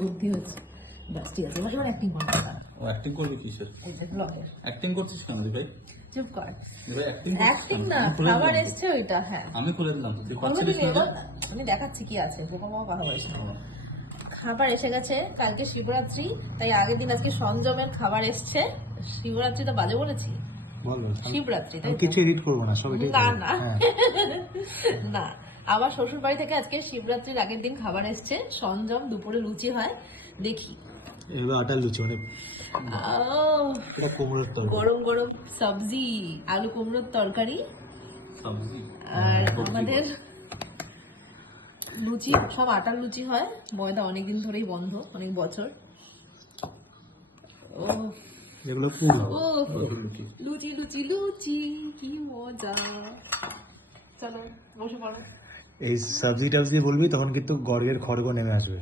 বুদ্ধি হচ্ছে। ব্যাস ঠিক আছে, এবার অ্যাক্টিং করবো। ও অ্যাক্টিং করবে কিসের? এই যে ব্লগের। অ্যাক্টিং করছিস কেন ভাই? চুপ কর। ভাই অ্যাক্টিং করছিস অ্যাক্টিং কেন? না, আমি খুলে খাবার দিলাম তো। এসছে ওইটা। হ্যাঁ, আমি খুলে দিলাম তো, তুই আমি পাচ্ছিস না তো? আমি দেখাচ্ছি কি আছে, বোকামো কথা বলিস না। খাবার এসে গেছে, কালকে শিবরাত্রি, তাই আগের দিন আজকে সঞ্জমের খাবার এসছে। শিবরাত্রি তো বাজে বলেছি, বল শিবরাত্রি তাই তো? কিছু এডিট করবো না, সব এটাই না করবো। না হ্যাঁ। না, আমার শ্বশুর বাড়ি থেকে আজকে শিবরাত্রির আগের দিন খাবার এসছে। সঞ্জম দুপুরে লুচি হয়, দেখি। এবার আটার লুচি মানে আহ, এটা কোমরের তরকারি। গরম গরম সবজি, আলু কুমড়োর তরকারি, সবজি আর আমাদের লুচি সব আটার লুচি হয়, ময়দা অনেকদিন ধরেই বন্ধ, অনেক বছর। ও এগুলো পুরো ও লুচি লুচি লুচি, কি মজা। চলো বসে পড়ো। এই সবজি টবজি বলবি তখন কিন্তু গড়ের খড়গ নেমে আসবে।